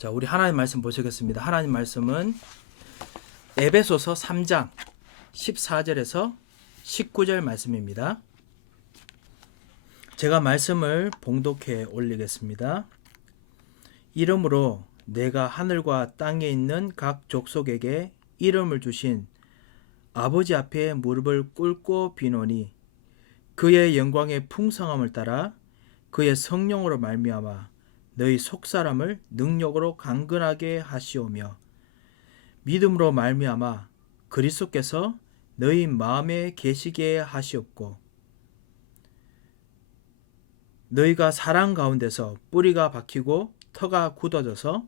자, 우리 하나님 말씀 보시겠습니다. 하나님 말씀은 에베소서 3장 14절에서 19절 말씀입니다. 제가 말씀을 봉독해 올리겠습니다. 이러므로 내가 하늘과 땅에 있는 각 족속에게 이름을 주신 아버지 앞에 무릎을 꿇고 비노니 그의 영광의 풍성함을 따라 그의 성령으로 말미암아 너희 속사람을 능력으로 강건하게 하시오며 믿음으로 말미암아 그리스도께서 너희 마음에 계시게 하시옵고 너희가 사랑 가운데서 뿌리가 박히고 터가 굳어져서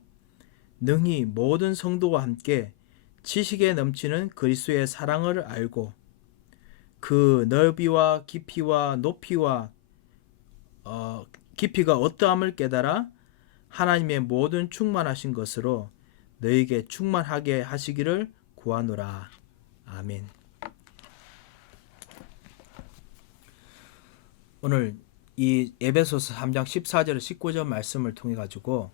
능히 모든 성도와 함께 지식에 넘치는 그리스도의 사랑을 알고 그 넓이와 깊이와 높이와 깊이가 어떠함을 깨달아 하나님의 모든 충만하신 것으로 너희에게 충만하게 하시기를 구하노라. 아멘. 오늘 이 에베소서 3장 14절 19절 말씀을 통해 가지고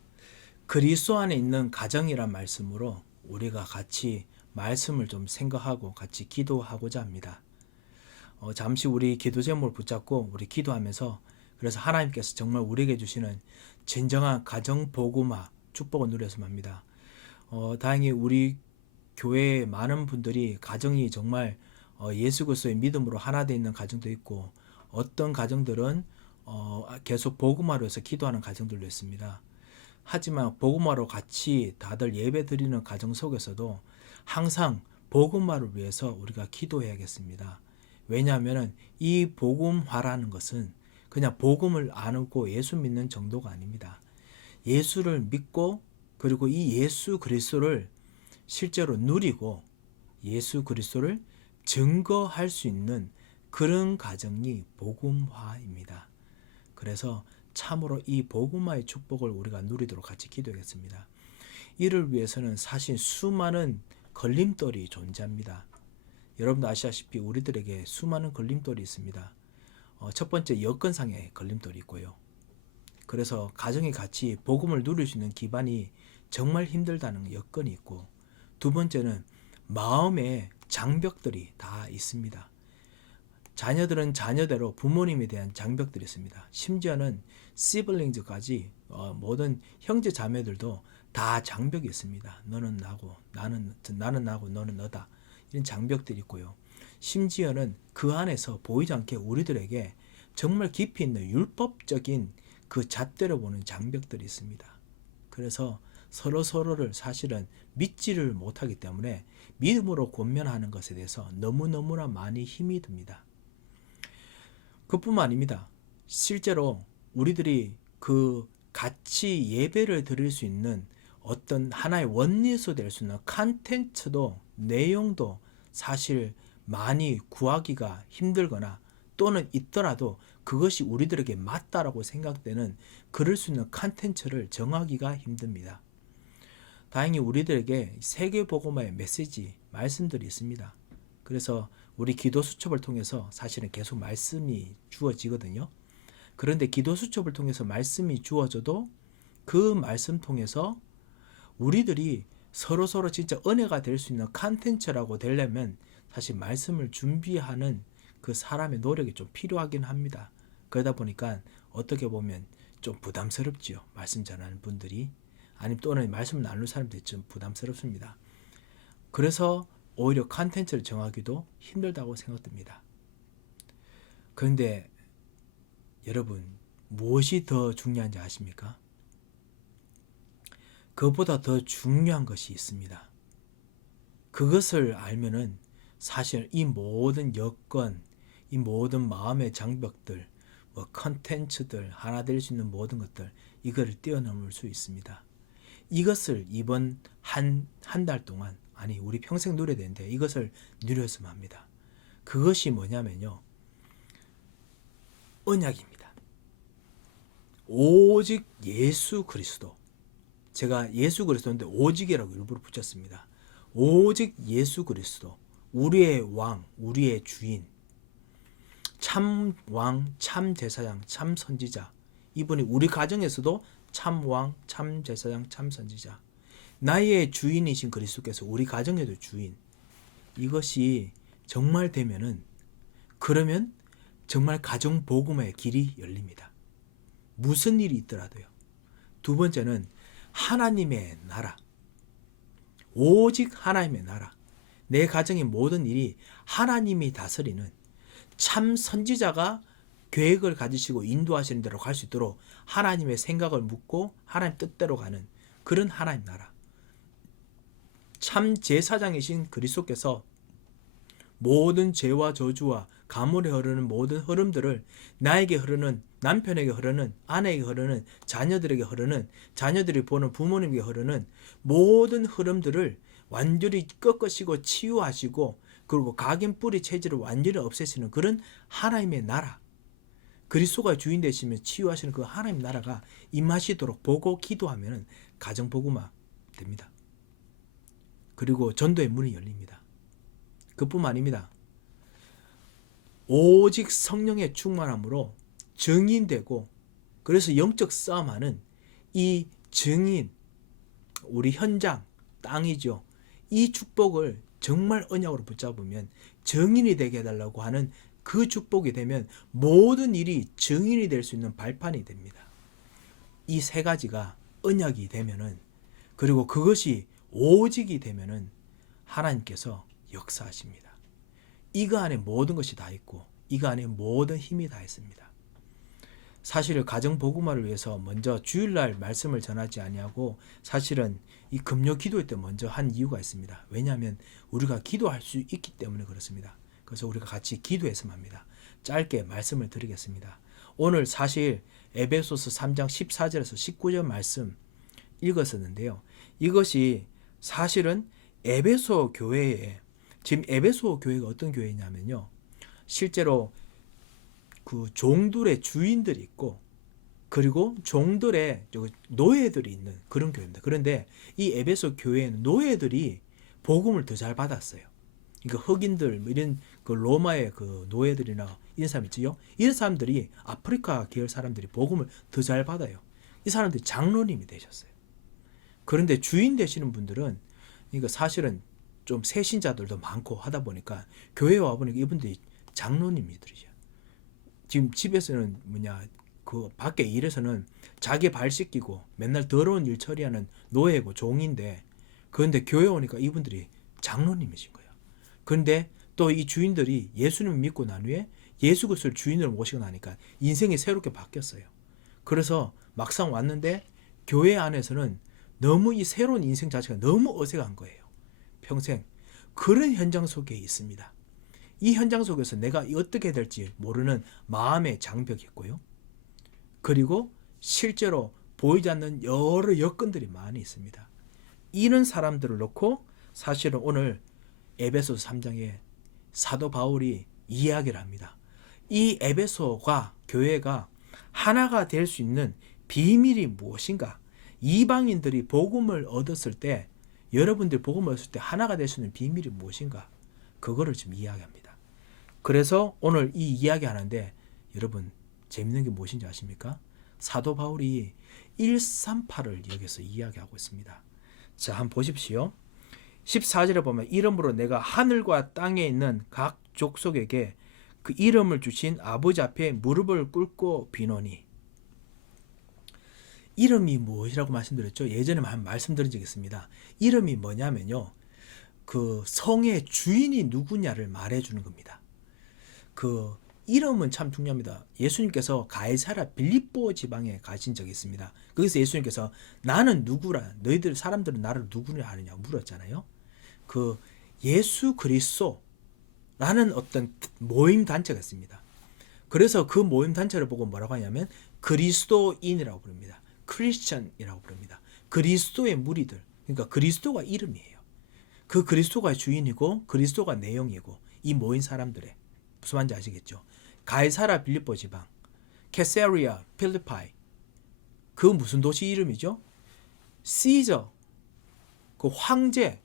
그리스도 안에 있는 가정이란 말씀으로 우리가 같이 말씀을 좀 생각하고 같이 기도하고자 합니다. 잠시 우리 기도 제목을 붙잡고 우리 기도하면서 그래서 하나님께서 정말 우리에게 주시는 진정한 가정 복음화 축복을 누렸으면 합니다. 다행히 우리 교회에 많은 분들이 가정이 정말 예수 그리스도의 믿음으로 하나 되어 있는 가정도 있고 어떤 가정들은 계속 복음화로 해서 기도하는 가정들도 있습니다. 하지만 복음화로 같이 다들 예배 드리는 가정 속에서도 항상 복음화를 위해서 우리가 기도해야겠습니다. 왜냐하면 이 복음화라는 것은 그냥 복음을 아는,고 예수 믿는 정도가 아닙니다. 예수를 믿고 그리고 이 예수 그리스도를 실제로 누리고 예수 그리스도를 증거할 수 있는 그런 가정이 복음화입니다. 그래서 참으로 이 복음화의 축복을 우리가 누리도록 같이 기도하겠습니다. 이를 위해서는 사실 수많은 걸림돌이 존재합니다. 여러분도 아시다시피 우리들에게 수많은 걸림돌이 있습니다. 첫 번째 여건상의 걸림돌이 있고요. 그래서 가정이 같이 복음을 누릴 수 있는 기반이 정말 힘들다는 여건이 있고 두 번째는 마음의 장벽들이 다 있습니다. 자녀들은 자녀대로 부모님에 대한 장벽들이 있습니다. 심지어는 시블링즈까지 모든 형제 자매들도 다 장벽이 있습니다. 너는 나고 나는 나고 너는 너다. 이런 장벽들이 있고요. 심지어는 그 안에서 보이지 않게 우리들에게 정말 깊이 있는 율법적인 그 잣대로 보는 장벽들이 있습니다. 그래서 서로를 사실은 믿지를 못하기 때문에 믿음으로 권면하는 것에 대해서 너무너무나 많이 힘이 듭니다. 그뿐만 아닙니다. 실제로 우리들이 그 같이 예배를 드릴 수 있는 어떤 하나의 원리소 될 수 있는 컨텐츠도 내용도 사실 많이 구하기가 힘들거나 또는 있더라도 그것이 우리들에게 맞다라고 생각되는 그럴 수 있는 컨텐츠를 정하기가 힘듭니다. 다행히 우리들에게 세계복음화의 메시지, 말씀들이 있습니다. 그래서 우리 기도 수첩을 통해서 사실은 계속 말씀이 주어지거든요. 그런데 기도 수첩을 통해서 말씀이 주어져도 그 말씀 통해서 우리들이 서로 진짜 은혜가 될 수 있는 컨텐츠라고 되려면 사실 말씀을 준비하는 그 사람의 노력이 좀 필요하긴 합니다. 그러다 보니까 어떻게 보면 좀 부담스럽지요. 말씀 전하는 분들이. 아니면 또는 말씀을 나눌 사람들이 좀 부담스럽습니다. 그래서 오히려 컨텐츠를 정하기도 힘들다고 생각됩니다. 그런데 여러분 무엇이 더 중요한지 아십니까? 그것보다 더 중요한 것이 있습니다. 그것을 알면은 사실 이 모든 여건, 이 모든 마음의 장벽들, 컨텐츠들, 하나 될 수 있는 모든 것들 이거를 뛰어넘을 수 있습니다. 이것을 이번 한 달 동안 아니 우리 평생 누려야 되는데 이것을 누렸으면 합니다. 그것이 뭐냐면요. 언약입니다. 오직 예수 그리스도. 제가 예수 그리스도인데 오직이라고 일부러 붙였습니다. 오직 예수 그리스도. 우리의 왕, 우리의 주인. 참 왕, 참 제사장, 참 선지자. 이분이 우리 가정에서도 참 왕, 참 제사장, 참 선지자, 나의 주인이신 그리스도께서 우리 가정에도 주인. 이것이 정말 되면은, 그러면 정말 가정 복음의 길이 열립니다. 무슨 일이 있더라도요. 두 번째는 하나님의 나라. 오직 하나님의 나라. 내 가정의 모든 일이 하나님이 다스리는 참 선지자가 계획을 가지시고 인도하시는 대로 갈 수 있도록 하나님의 생각을 묻고 하나님 뜻대로 가는 그런 하나님 나라. 참 제사장이신 그리스도께서 모든 죄와 저주와 가물에 흐르는 모든 흐름들을 나에게 흐르는, 남편에게 흐르는, 아내에게 흐르는, 자녀들에게 흐르는, 자녀들이 보는 부모님에게 흐르는 모든 흐름들을 완전히 꺾으시고 치유하시고, 그리고 각인 뿌리 체질을 완전히 없애시는 그런 하나님의 나라, 그리스도가 주인 되시면 치유하시는 그 하나님 나라가 임하시도록 보고 기도하면 가정 복음화 됩니다. 그리고 전도의 문이 열립니다. 그뿐만 아닙니다. 오직 성령의 충만함으로 증인되고, 그래서 영적 싸움하는 이 증인, 우리 현장, 땅이죠. 이 축복을 정말 언약으로 붙잡으면 증인이 되게 해달라고 하는 그 축복이 되면 모든 일이 증인이 될 수 있는 발판이 됩니다. 이 세 가지가 언약이 되면은, 그리고 그것이 오직이 되면은 하나님께서 역사하십니다. 이거 안에 모든 것이 다 있고 이거 안에 모든 힘이 다 있습니다. 사실 가정 복음화를 위해서 먼저 주일날 말씀을 전하지 아니하고 사실은 이 금요 기도회 때 먼저 한 이유가 있습니다. 왜냐하면 우리가 기도할 수 있기 때문에 그렇습니다. 그래서 우리가 같이 기도했으면 합니다. 짧게 말씀을 드리겠습니다. 오늘 사실 에베소서 3장 14절에서 19절 말씀 읽었었는데요. 이것이 사실은 에베소 교회에, 지금 에베소 교회가 어떤 교회냐면요, 실제로 그 종들의 주인들이 있고 그리고 종들의 노예들이 있는 그런 교회입니다. 그런데 이 에베소 교회에는 노예들이 복음을 더 잘 받았어요. 그러니까 흑인들, 이런 그 로마의 그 노예들이나 이런 사람 있지요. 이런 사람들이, 아프리카 계열 사람들이 복음을 더 잘 받아요. 이 사람들이 장로님이 되셨어요. 그런데 주인 되시는 분들은, 그러니까 사실은 좀 새신자들도 많고 하다 보니까 교회에 와 보니까 이분들이 장로님이들이죠. 지금 집에서는 그 밖에 일에서는 자기 발 씻기고 맨날 더러운 일 처리하는 노예고 종인데, 그런데 교회 오니까 이분들이 장로님이신 거예요. 그런데 또 이 주인들이 예수님을 믿고 난 후에 예수 그리스도를 주인으로 모시고 나니까 인생이 새롭게 바뀌었어요. 그래서 막상 왔는데 교회 안에서는 너무 이 새로운 인생 자체가 너무 어색한 거예요. 평생. 그런 현장 속에 있습니다. 이 현장 속에서 내가 어떻게 될지 모르는 마음의 장벽이 있고요. 그리고 실제로 보이지 않는 여러 여건들이 많이 있습니다. 이런 사람들을 놓고 사실은 오늘 에베소서 3장에 사도 바울이 이야기를 합니다. 이 에베소가, 교회가 하나가 될 수 있는 비밀이 무엇인가? 이방인들이 복음을 얻었을 때, 여러분들 복음을 얻었을 때 하나가 될 수 있는 비밀이 무엇인가? 그거를 지금 이야기합니다. 그래서 오늘 이 이야기 하는데 여러분 재밌는 게 무엇인지 아십니까? 사도 바울이 138을 여기서 이야기하고 있습니다. 자, 한번 보십시오. 14절에 보면 이름으로 내가 하늘과 땅에 있는 각 족속에게 그 이름을 주신 아버지 앞에 무릎을 꿇고 비노니. 이름이 무엇이라고 말씀드렸죠? 예전에 말씀드린 적이 있습니다. 이름이 뭐냐면요, 그 성의 주인이 누구냐를 말해주는 겁니다. 그 이름은 참 중요합니다. 예수님께서 가이사랴 빌립보 지방에 가신 적이 있습니다. 거기서 예수님께서 나는 누구라, 너희들 사람들은 나를 누구냐 하느냐 물었잖아요. 그 예수 그리스도라는 어떤 모임 단체가 있습니다. 그래서 그 모임 단체를 보고 뭐라고 하냐면 그리스도인이라고 부릅니다. 크리스천이라고 부릅니다. 그리스도의 무리들, 그러니까 그리스도가 이름이에요. 그 그리스도가 주인이고 그리스도가 내용이고, 이 모인 사람들의 무슨 말인지 아시겠죠? 가이사랴 빌립보 지방, 케사리아 필리파이, 그 무슨 도시 이름이죠? 시저, 그 황제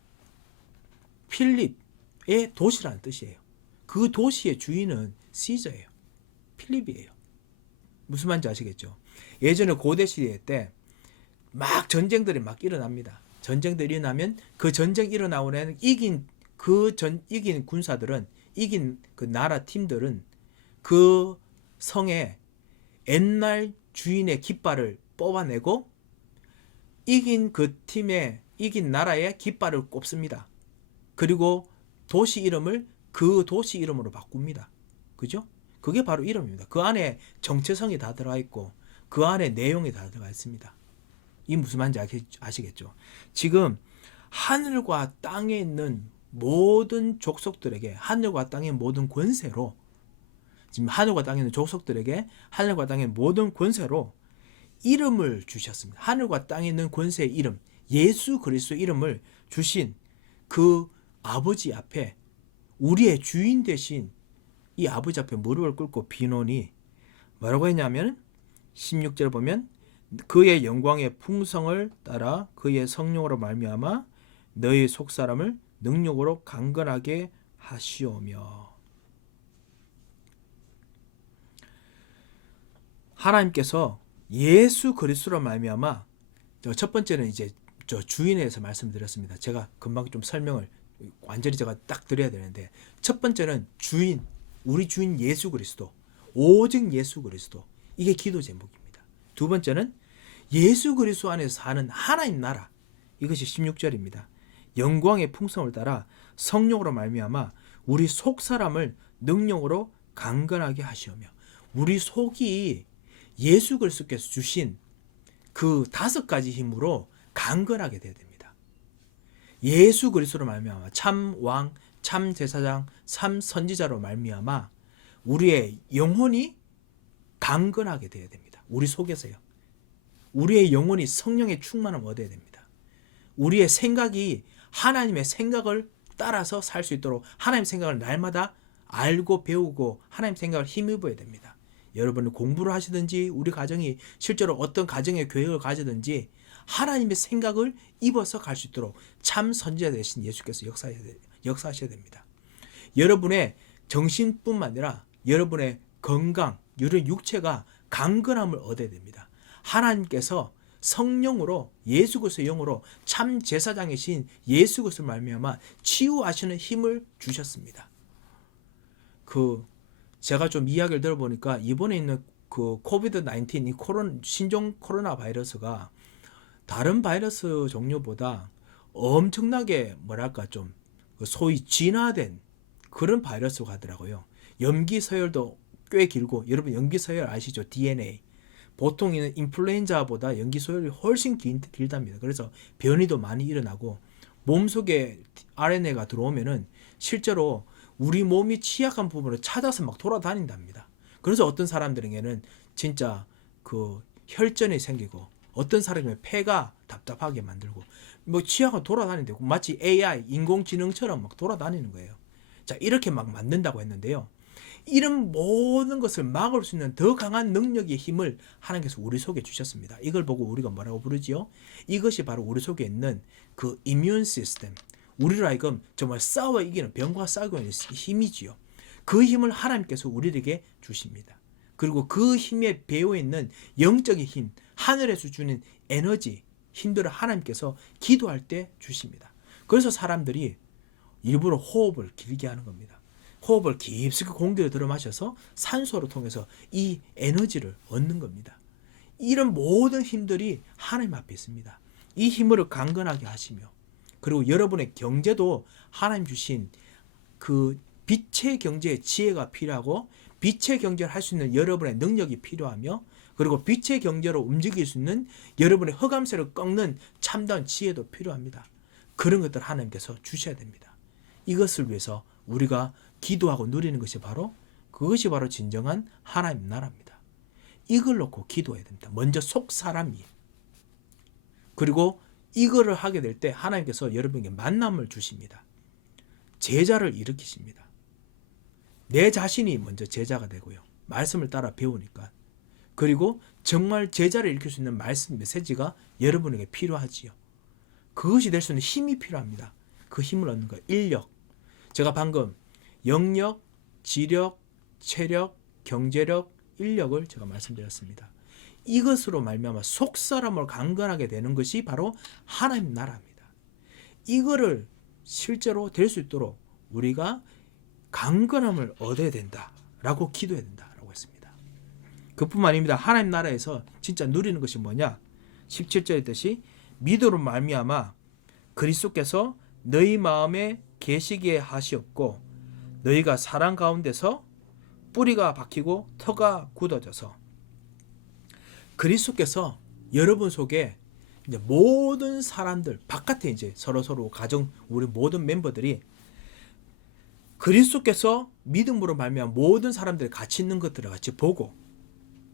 필립의 도시라는 뜻이에요. 그 도시의 주인은 시저예요. 필립이에요. 무슨 말인지 아시겠죠? 예전에 고대 시대 때 막 전쟁들이 막 일어납니다. 전쟁들이 일어나면 그 전쟁 일어나고 나면 이긴 군사들은, 이긴 그 나라 팀들은 그 성에 옛날 주인의 깃발을 뽑아내고 이긴 그 팀의, 이긴 나라의 깃발을 꼽습니다. 그리고 도시 이름을 그 도시 이름으로 바꿉니다. 그죠? 그게 바로 이름입니다. 그 안에 정체성이 다 들어가 있고 그 안에 내용이 다 들어가 있습니다. 이 무슨 말인지 아시겠죠? 지금 하늘과 땅에 있는 모든 족속들에게, 하늘과 땅의 모든 권세로, 지금 하늘과 땅에 있는 족속들에게 하늘과 땅의 모든 권세로 이름을 주셨습니다. 하늘과 땅에 있는 권세의 이름, 예수 그리스도 이름을 주신 그 아버지 앞에, 우리의 주인 대신 이 아버지 앞에 무릎을 꿇고 비노니 뭐라고 했냐면 16절 보면 그의 영광의 풍성을 따라 그의 성령으로 말미암아 너희 속사람을 능력으로 강건하게 하시오며. 하나님께서 예수 그리스도로 말미암아, 첫 번째는 이제 저 주인에 대해서 말씀드렸습니다. 제가 금방 좀 설명을 완전히 제가 딱 드려야 되는데, 첫 번째는 주인, 우리 주인 예수 그리스도, 오직 예수 그리스도, 이게 기도 제목입니다. 두 번째는 예수 그리스도 안에서 사는 하나님 나라, 이것이 16절입니다. 영광의 풍성을 따라 성령으로 말미암아 우리 속 사람을 능력으로 강건하게 하시오며. 우리 속이 예수 그리스도께서 주신 그 5가지 힘으로 강건하게 되어야 됩니다. 예수 그리스도로 말미암아 참 왕, 참 제사장, 참 선지자로 말미암아 우리의 영혼이 강건하게 되어야 됩니다. 우리 속에서요. 우리의 영혼이 성령의 충만함을 얻어야 됩니다. 우리의 생각이 하나님의 생각을 따라서 살 수 있도록 하나님의 생각을 날마다 알고 배우고 하나님의 생각을 힘입어야 됩니다. 여러분은 공부를 하시든지 우리 가정이 실제로 어떤 가정의 계획을 가지든지 하나님의 생각을 입어서 갈 수 있도록 참 선지자 되신 예수께서 역사하셔야 됩니다. 여러분의 정신뿐만 아니라 여러분의 건강, 여러분의 육체가 강건함을 얻어야 됩니다. 하나님께서 성령으로, 예수 그리스도의 영으로 참 제사장이신 예수 그리스도를 말미암아 치유하시는 힘을 주셨습니다. 제가 좀 이야기를 들어보니까 이번에 있는 그 코비드-19, 이 신종 코로나 바이러스가 다른 바이러스 종류보다 엄청나게 뭐랄까 좀 소위 진화된 그런 바이러스가 하더라고요. 염기 서열도 꽤 길고, 여러분 염기 서열 아시죠? DNA. 보통 있는 인플루엔자보다 염기 서열이 훨씬 길답니다. 그래서 변이도 많이 일어나고 몸속에 RNA가 들어오면은 실제로 우리 몸이 취약한 부분을 찾아서 막 돌아다닌답니다. 그래서 어떤 사람들에게는 진짜 그 혈전이 생기고, 어떤 사람은 폐가 답답하게 만들고, 뭐 취약한 돌아다니는데 마치 AI 인공지능처럼 막 돌아다니는 거예요. 자, 이렇게 막 만든다고 했는데요. 이런 모든 것을 막을 수 있는 더 강한 능력의 힘을 하나님께서 우리 속에 주셨습니다. 이걸 보고 우리가 뭐라고 부르지요? 이것이 바로 우리 속에 있는 그 이뮨 시스템, 우리로 하여금 정말 싸워 이기는, 병과 싸우고 있는 힘이지요. 그 힘을 하나님께서 우리에게 주십니다. 그리고 그 힘에 배어있는 영적인 힘, 하늘에서 주는 에너지, 힘들을 하나님께서 기도할 때 주십니다. 그래서 사람들이 일부러 호흡을 길게 하는 겁니다. 호흡을 깊숙이 공기를 들어 마셔서 산소를 통해서 이 에너지를 얻는 겁니다. 이런 모든 힘들이 하나님 앞에 있습니다. 이 힘을 강건하게 하시며, 그리고 여러분의 경제도 하나님 주신 그 빛의 경제의 지혜가 필요하고, 빛의 경제를 할 수 있는 여러분의 능력이 필요하며, 그리고 빛의 경제로 움직일 수 있는 여러분의 흑암세를 꺾는 참다운 지혜도 필요합니다. 그런 것들 하나님께서 주셔야 됩니다. 이것을 위해서 우리가 기도하고 누리는 것이 바로, 그것이 바로 진정한 하나님 나라입니다. 이걸 놓고 기도해야 됩니다. 먼저 속 사람이. 그리고 이거를 하게 될 때 하나님께서 여러분에게 만남을 주십니다. 제자를 일으키십니다. 내 자신이 먼저 제자가 되고요. 말씀을 따라 배우니까. 그리고 정말 제자를 일으킬 수 있는 말씀 메시지가 여러분에게 필요하지요. 그것이 될 수 있는 힘이 필요합니다. 그 힘을 얻는 거예요. 인력. 제가 방금 영력, 지력, 체력, 경제력, 인력을 제가 말씀드렸습니다. 이것으로 말미암아 속사람을 강건하게 되는 것이 바로 하나님 나라입니다. 이거를 실제로 될 수 있도록 우리가 강건함을 얻어야 된다라고 기도해야 된다라고 했습니다. 그뿐만 아닙니다. 하나님 나라에서 진짜 누리는 것이 뭐냐? 17절에 뜻이 믿음으로 말미암아 그리스도께서 너희 마음에 계시기에 하시옵고 너희가 사랑 가운데서 뿌리가 박히고 터가 굳어져서 그리스도께서 여러분 속에 이제 모든 사람들 바깥에 이제 서로 가정 우리 모든 멤버들이 그리스도께서 믿음으로 말미암아 모든 사람들이 같이 있는 것들을 같이 보고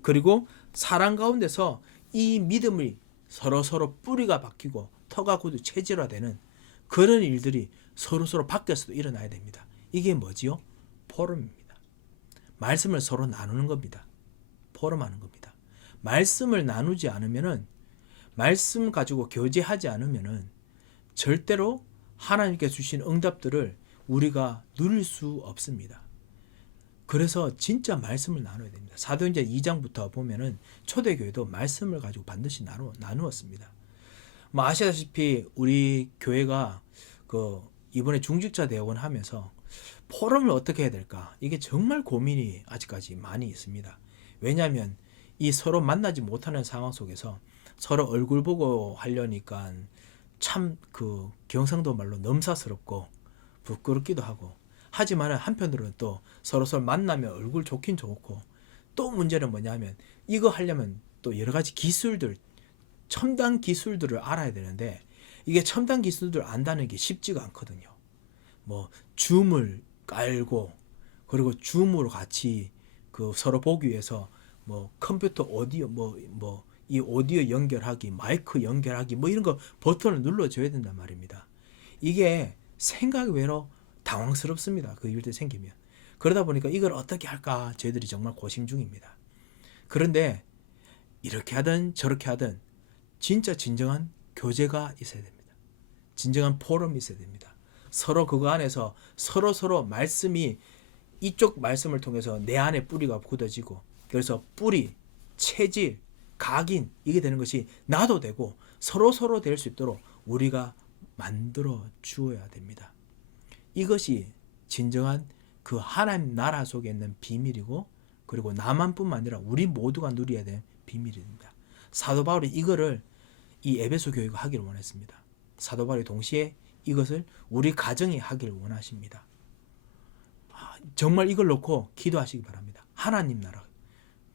그리고 사랑 가운데서 이 믿음이 서로 뿌리가 박히고 터가 굳어 체질화되는 그런 일들이 서로 밖에서도 일어나야 됩니다. 이게 뭐지요? 포럼입니다. 말씀을 서로 나누는 겁니다. 포럼하는 겁니다. 말씀을 나누지 않으면은 말씀 가지고 교제하지 않으면은 절대로 하나님께 주신 응답들을 우리가 누릴 수 없습니다. 그래서 진짜 말씀을 나눠야 됩니다. 사도행전 2장부터 보면은 초대교회도 말씀을 가지고 반드시 나누었습니다. 뭐 아시다시피 우리 교회가 그 이번에 중직자 대학원 하면서 포럼을 어떻게 해야 될까? 이게 정말 고민이 아직까지 많이 있습니다. 왜냐하면 이 서로 만나지 못하는 상황 속에서 서로 얼굴 보고 하려니까 참 그 경상도 말로 넘사스럽고 부끄럽기도 하고 하지만 한편으로는 또 서로 만나면 얼굴 좋긴 좋고 또 문제는 뭐냐면 이거 하려면 또 여러 가지 기술들 첨단 기술들을 알아야 되는데 이게 첨단 기술들을 안다는 게 쉽지가 않거든요. 뭐 줌을 깔고 그리고 줌으로 같이 그 서로 보기 위해서 뭐 컴퓨터 오디오 뭐 이 오디오 연결하기 마이크 연결하기 뭐 이런 거 버튼을 눌러줘야 된단 말입니다. 이게 생각 외로 당황스럽습니다. 그 일들 생기면. 그러다 보니까 이걸 어떻게 할까 저희들이 정말 고심 중입니다. 그런데 이렇게 하든 저렇게 하든 진짜 진정한 교제가 있어야 됩니다. 진정한 포럼이 있어야 됩니다. 서로 그거 안에서 서로 말씀이 이쪽 말씀을 통해서 내 안에 뿌리가 굳어지고 그래서 뿌리, 체질, 각인 이게 되는 것이 나도 되고 서로 될 수 있도록 우리가 만들어 주어야 됩니다. 이것이 진정한 그 하나님 나라 속에 있는 비밀이고 그리고 나만뿐만 아니라 우리 모두가 누려야 될 비밀입니다. 사도 바울이 이거를 이 에베소 교회가 하기를 원했습니다. 사도 바울이 동시에 이것을 우리 가정이 하기를 원하십니다. 정말 이걸 놓고 기도하시기 바랍니다. 하나님 나라.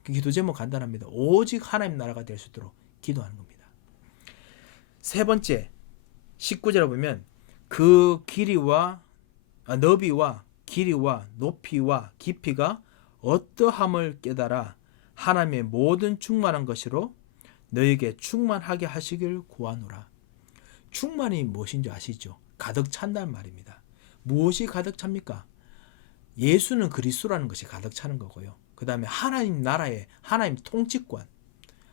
기도 제목 간단합니다. 오직 하나님 나라가 될 수 있도록 기도하는 겁니다. 세 번째 19절에 보면 그 너비와 길이와 높이와 깊이가 어떠함을 깨달아 하나님의 모든 충만한 것으로 너에게 충만하게 하시길 구하노라. 충만이 무엇인지 아시죠? 가득 찬다는 말입니다. 무엇이 가득 찹니까? 예수는 그리스도라는 것이 가득 차는 거고요. 그 다음에 하나님 나라의 하나님 통치권,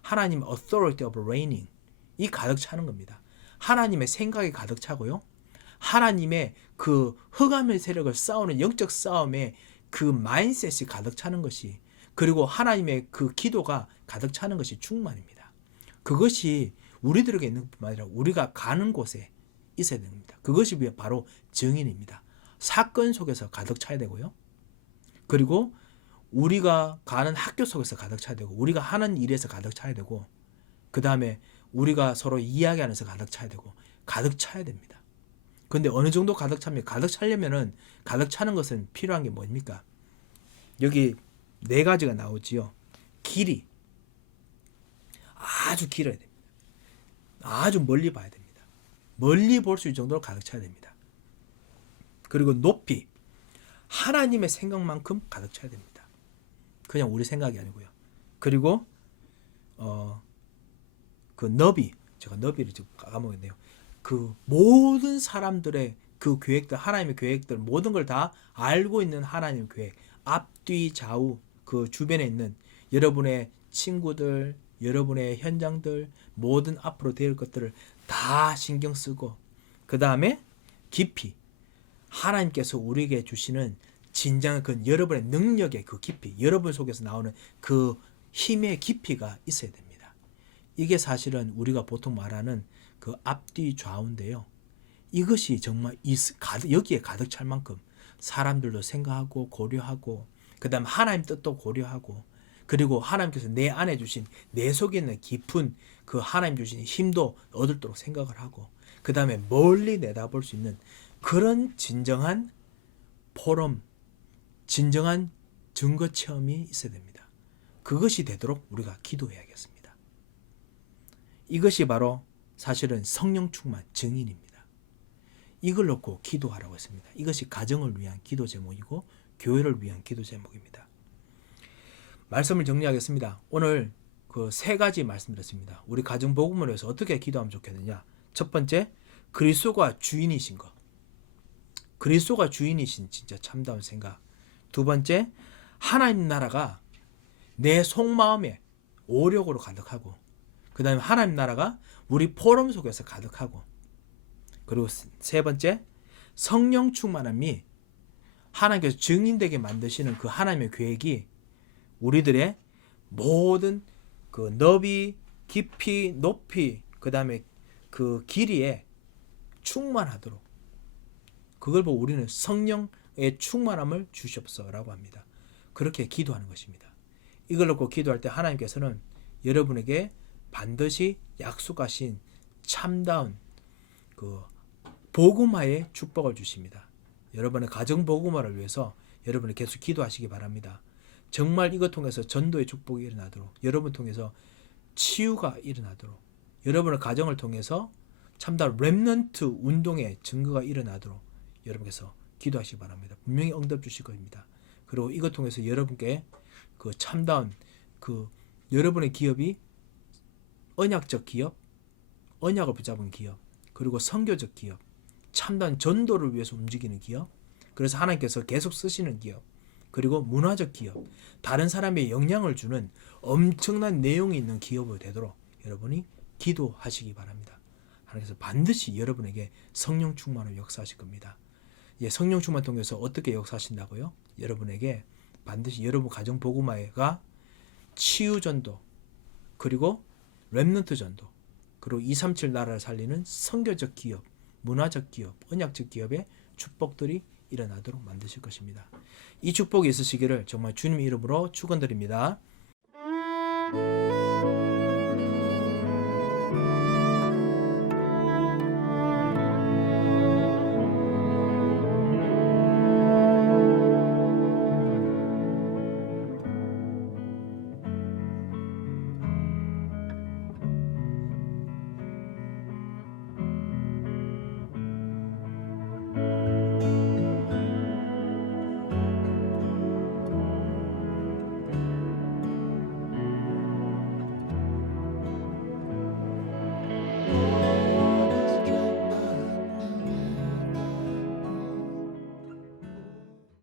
하나님 authority of reigning 이 가득 차는 겁니다. 하나님의 생각이 가득 차고요. 하나님의 그 흑암의 세력을 싸우는 영적 싸움에 그 마인셋이 가득 차는 것이 그리고 하나님의 그 기도가 가득 차는 것이 충만입니다. 그것이 우리들에게 있는 뿐만 아니라 우리가 가는 곳에 있어야 됩니다. 그것이 바로 증인입니다. 사건 속에서 가득 차야 되고요. 그리고 우리가 가는 학교 속에서 가득 차야 되고 우리가 하는 일에서 가득 차야 되고 그 다음에 우리가 서로 이야기하면서 가득 차야 되고 가득 차야 됩니다. 근데 어느 정도 가득 찹니까? 가득 차려면은 가득 차는 것은 필요한 게 뭡니까? 여기 네 가지가 나오지요. 길이 아주 길어야 됩니다. 아주 멀리 봐야 됩니다. 멀리 볼 수 있을 정도로 가득 차야 됩니다. 그리고 높이 하나님의 생각만큼 가득 차야 됩니다. 그냥 우리 생각이 아니고요. 그리고 그 너비 제가 너비를 지금 까먹었네요. 그 모든 사람들의 그 계획들 하나님의 계획들 모든 걸 다 알고 있는 하나님의 계획 앞뒤 좌우 그 주변에 있는 여러분의 친구들 여러분의 현장들 모든 앞으로 될 것들을 다 신경 쓰고 그 다음에 깊이 하나님께서 우리에게 주시는 진정한 그 여러분의 능력의 그 깊이 여러분 속에서 나오는 그 힘의 깊이가 있어야 됩니다. 이게 사실은 우리가 보통 말하는 그 앞뒤 좌우인데요. 이것이 정말 여기에 가득 찰 만큼 사람들도 생각하고 고려하고 그 다음 하나님 뜻도 고려하고 그리고 하나님께서 내 안에 주신 내 속에 있는 깊은 그 하나님 주신 힘도 얻도록 생각을 하고 그 다음에 멀리 내다볼 수 있는 그런 진정한 포럼, 진정한 증거 체험이 있어야 됩니다. 그것이 되도록 우리가 기도해야겠습니다. 이것이 바로 사실은 성령 충만 증인입니다. 이걸 놓고 기도하라고 했습니다. 이것이 가정을 위한 기도 제목이고 교회를 위한 기도 제목입니다. 말씀을 정리하겠습니다. 오늘 그 세 가지 말씀드렸습니다. 우리 가정 복음을 위해서 어떻게 기도하면 좋겠느냐? 첫 번째, 그리스도가 주인이신 것. 그리스도가 주인이신 진짜 참다운 생각. 두 번째, 하나님 나라가 내 속마음에 오력으로 가득하고 그 다음에 하나님 나라가 우리 포럼 속에서 가득하고 그리고 세 번째, 성령 충만함이 하나님께서 증인되게 만드시는 그 하나님의 계획이 우리들의 모든 그 너비, 깊이, 높이, 그 다음에 그 길이에 충만하도록 그걸 보고 우리는 성령의 충만함을 주시옵소서라고 합니다. 그렇게 기도하는 것입니다. 이걸 놓고 기도할 때 하나님께서는 여러분에게 반드시 약속하신 참다운 그 복음화의 축복을 주십니다. 여러분의 가정 복음화를 위해서 여러분이 계속 기도하시기 바랍니다. 정말 이것 통해서 전도의 축복이 일어나도록 여러분 통해서 치유가 일어나도록 여러분의 가정을 통해서 참다운 렘넌트 운동의 증거가 일어나도록 여러분께서 기도하시기 바랍니다. 분명히 응답 주실 겁니다. 그리고 이것 통해서 여러분께 그 참다운 그 여러분의 기업이 언약적 기업, 언약을 붙잡은 기업, 그리고 선교적 기업, 참다운 전도를 위해서 움직이는 기업, 그래서 하나님께서 계속 쓰시는 기업, 그리고 문화적 기업, 다른 사람의 영향을 주는 엄청난 내용이 있는 기업이 되도록 여러분이 기도하시기 바랍니다. 하나님께서 반드시 여러분에게 성령 충만을 역사하실 겁니다. 성령 충만 통해서 어떻게 역사하신다고요? 여러분에게 반드시 여러분 가정 복음화가 치유 전도, 그리고 렘넌트 전도, 그리고 237 나라를 살리는 선교적 기업, 문화적 기업, 언약적 기업의 축복들이 일어나도록 만드실 것입니다. 이 축복이 있으시기를 정말 주님의 이름으로 축원드립니다.